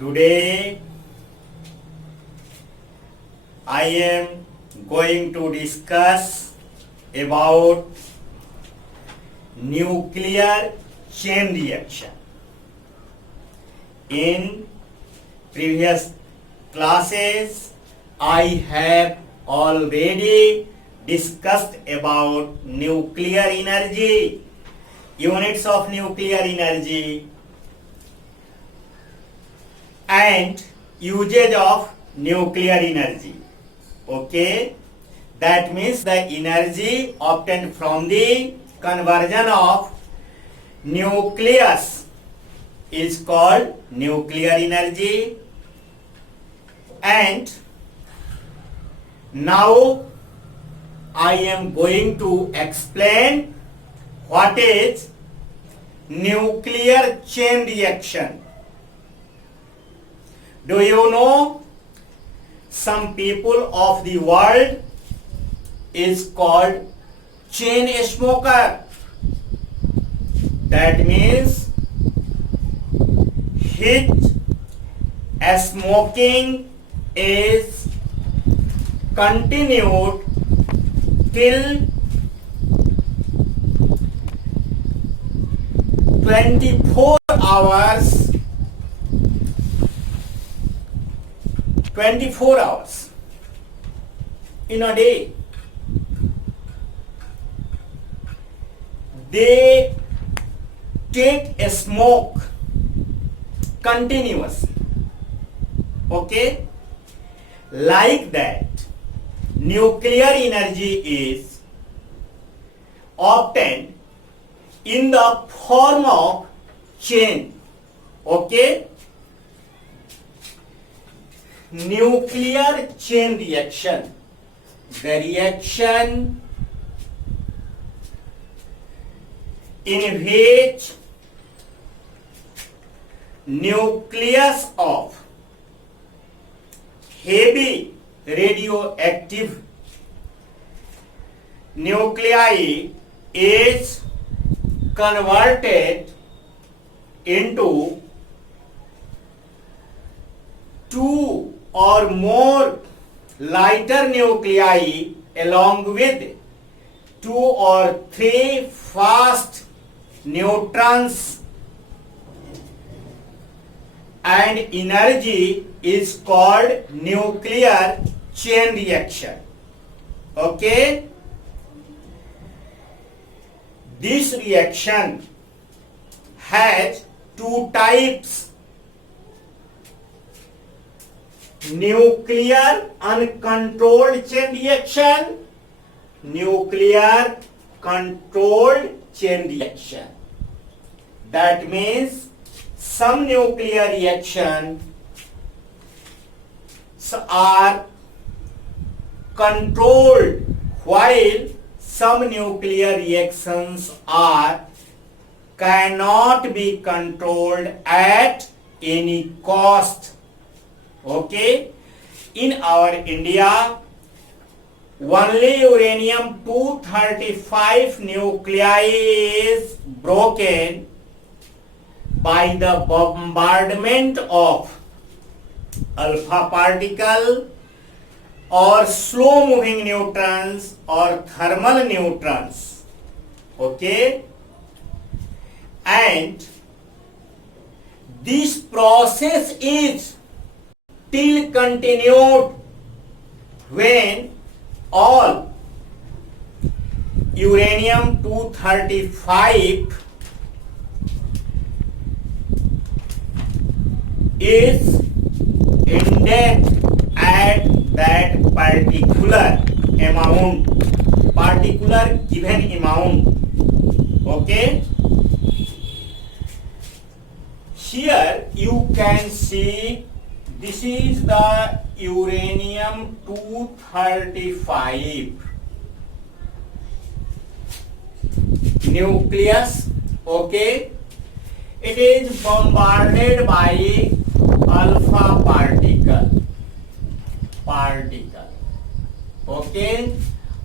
Today I am going to discuss about nuclear chain reaction. In previous classes I have already discussed about nuclear energy, units of nuclear energy and usage of nuclear energy. Okay, that means the energy obtained from the conversion of nucleus is called nuclear energy. And now I am going to explain what is nuclear chain reaction. Do you know, some people of the world is called chain smoker. That means his smoking is continued till 24 hours in a day. They take a smoke continuously. Okay, like that nuclear energy is obtained in the form of chain. Okay, nuclear chain reaction, the reaction in which nucleus of heavy radioactive nuclei is converted into two or more lighter nuclei along with two or three fast neutrons, and energy is called nuclear chain reaction. Okay, this reaction has two types: nuclear uncontrolled chain reaction, nuclear controlled chain reaction. That means some nuclear reactions are controlled while some nuclear reactions cannot be controlled at any cost. Okay, in our India only uranium-235 nuclei is broken by the bombardment of alpha particle or slow moving neutrons or thermal neutrons. Okay, and this process is still continued when all uranium-235 is ended at that particular given amount. Okay, here you can see this is the uranium-235 nucleus. Okay, it is bombarded by alpha particle. Okay,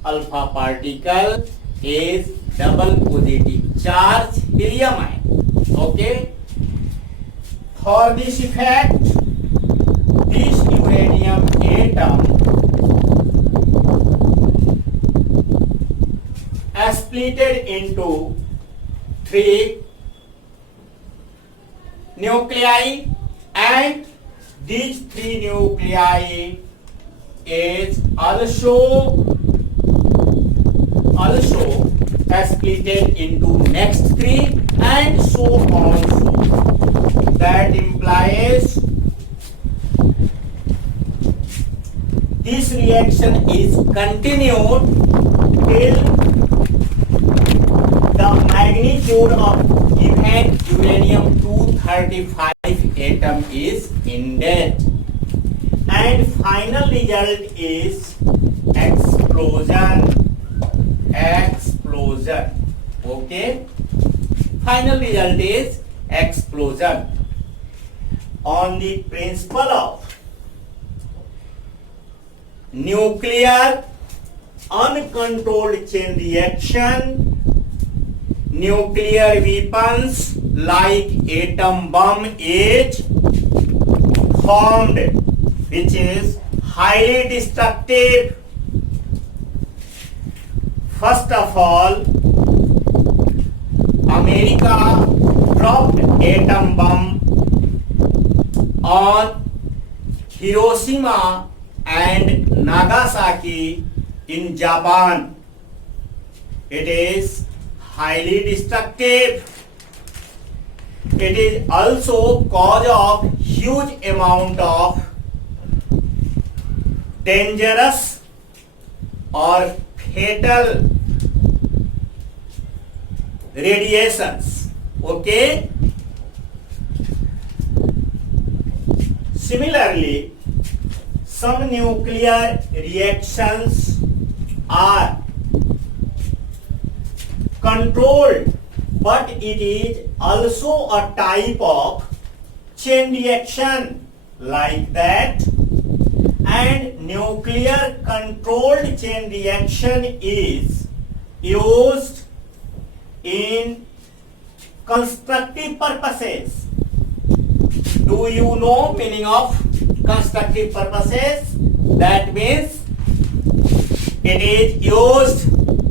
alpha particle is double positive charge helium ion. Okay, for this effect uranium atom splitted into three nuclei, and these three nuclei is also splitted into next three, and so on. That implies this reaction is continued till the magnitude of given uranium-235 atom is ended, and final result is explosion. Okay, final result is explosion. On the principle of nuclear uncontrolled chain reaction, nuclear weapons like atom bomb is formed, which is highly destructive. First of all, America dropped atom bomb on Hiroshima and Nagasaki in Japan. It is highly destructive. It is also cause of huge amount of dangerous or fatal radiations. Okay. Similarly, some nuclear reactions are controlled, but it is also a type of chain reaction like that, and nuclear controlled chain reaction is used in constructive purposes. Do you know meaning of constructive purposes? That means it is used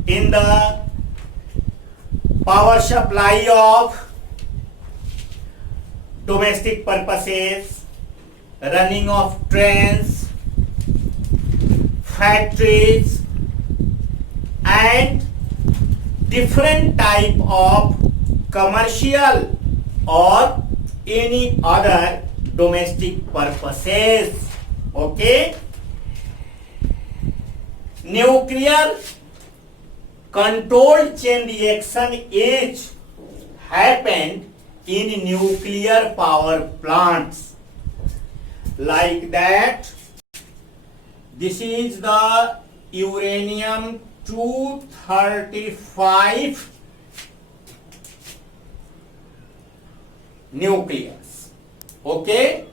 in the power supply of domestic purposes, running of trains, factories, and different type of commercial or any other domestic purposes. Okay. Nuclear controlled chain reaction is happened in nuclear power plants like that. This is the uranium 235 nucleus. Okay,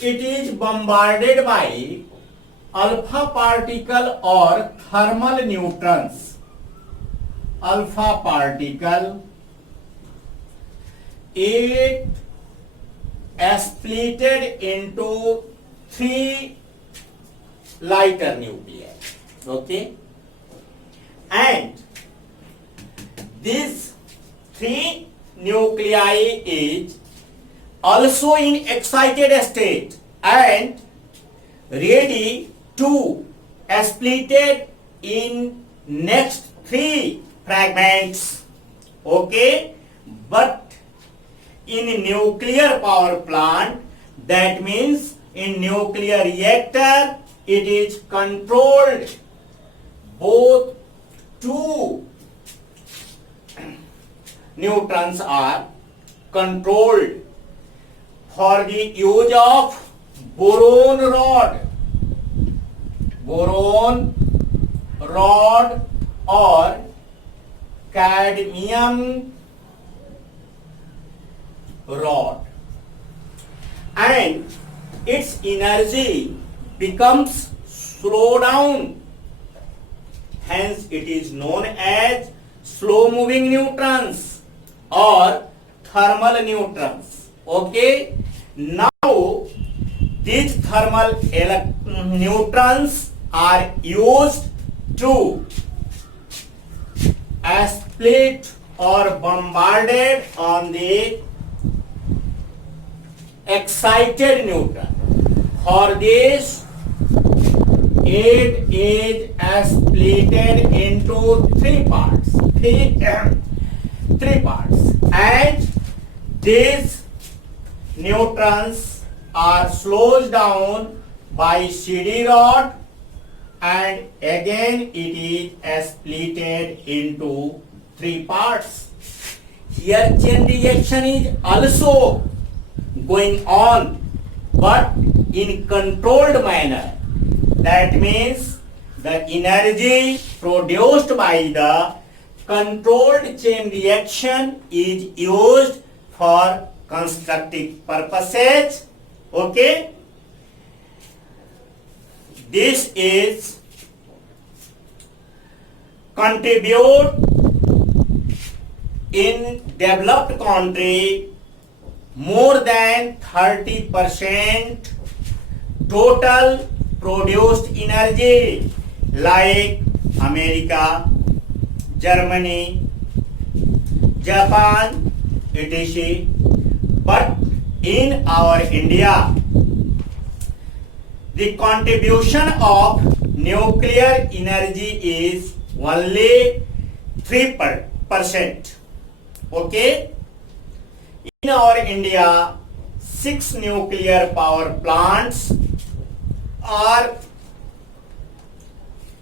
it is bombarded by alpha particle or thermal neutrons. Alpha particle, it splitted into three lighter nuclei. Okay, and these three nuclei is also in excited state and ready to splitted in next three fragments. Okay, but in nuclear power plant, that means in nuclear reactor, it is controlled. Both two neutrons are controlled for the use of boron rod or cadmium rod, and its energy becomes slow down, hence it is known as slow moving neutrons or thermal neutrons. Okay, now These thermal neutrons are used to split or bombarded on the excited neutron. For this, it is splitted into three parts. Three parts, and these neutrons are slowed down by CD rod, and again it is splitted into three parts. Here chain reaction is also going on, but in controlled manner. That means the energy produced by the controlled chain reaction is used for constructive purposes. Okay? This is contribute in developed country more than 30% total produced energy, like America, Germany, Japan, etc. But in our India, the contribution of nuclear energy is only 3%. Okay? In our India, 6 nuclear power plants are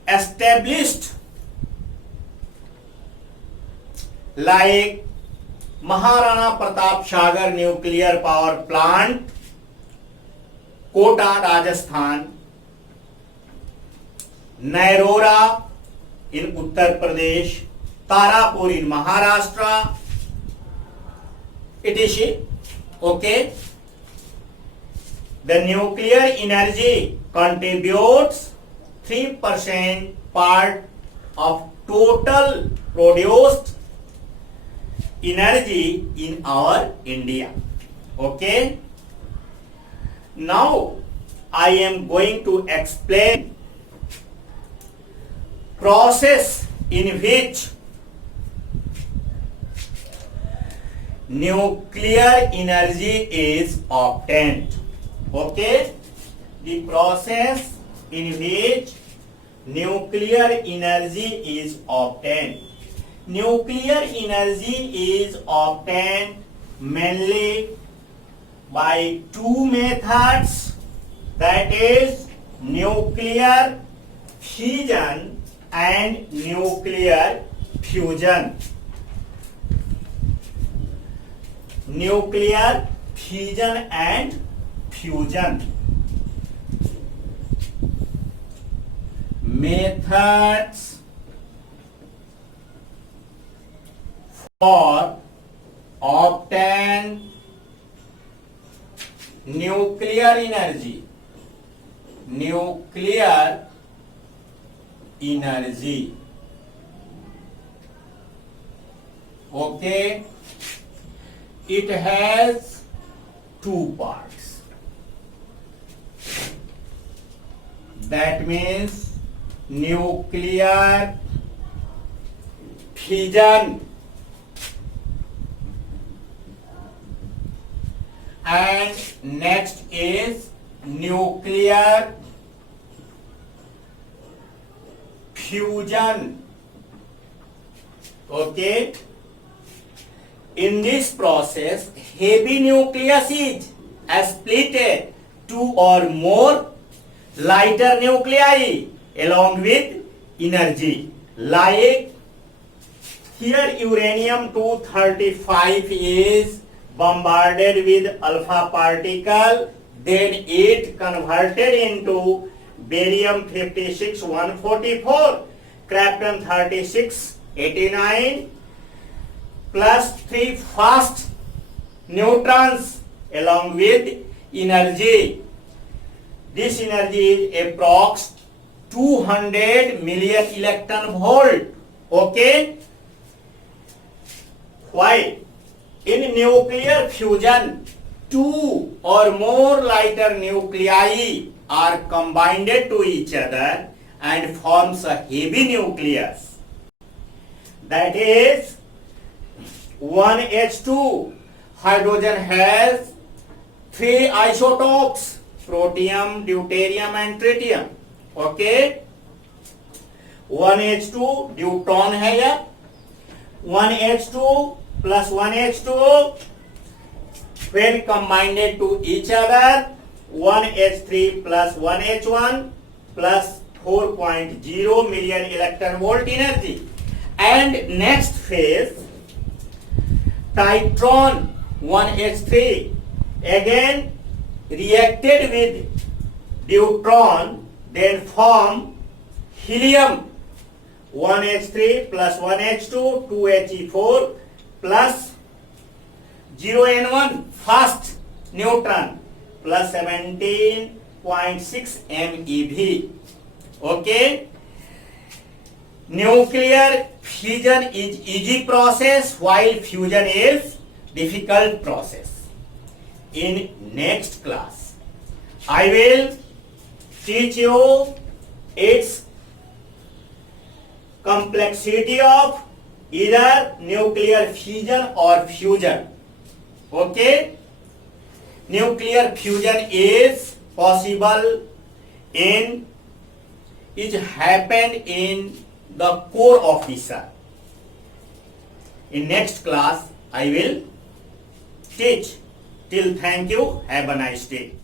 established, like Maharana Pratap Sagar nuclear power plant, Kota, Rajasthan, Nairora in Uttar Pradesh, Tarapur in Maharashtra, etc. Okay? The nuclear energy contributes 3% part of total produced energy in our India. Okay? Now I am going to explain process in which nuclear energy is obtained. Okay? The process in which nuclear energy is obtained. Nuclear energy is obtained mainly by two methods, that is nuclear fission and nuclear fusion. Nuclear fission and fusion. Methods for obtain nuclear energy. Nuclear energy. Okay? It has two parts. That means nuclear fission and next is nuclear fusion. Okay? In this process, heavy nucleus is splitted two or more lighter nuclei along with energy. Like here uranium-235 is bombarded with alpha particle, then it converted into barium-56-144, krypton-36-89 plus 3 fast neutrons along with energy. This energy is approx 200 million electron volt. Okay? Why? In nuclear fusion, two or more lighter nuclei are combined to each other and forms a heavy nucleus. That is 1H2. Hydrogen has three isotopes, protium, deuterium and tritium. Okay, 1H2 deuteron है यह, 1H2 plus 1H2 when combined to each other 1H3 plus 1H1 plus 4.0 million electron volt energy. And next phase, titron 1H3 again reacted with deuteron, then form helium 1H3 plus 1H2 2He4 plus 0N1 first neutron plus 17.6 MeV. Okay, nuclear fission is easy process while fusion is difficult process. In next class I will teach you its complexity of either nuclear fission or fusion. Okay, nuclear fusion is possible in, it happened in the core of the sun. In next class I will teach. Till thank you, have a nice day.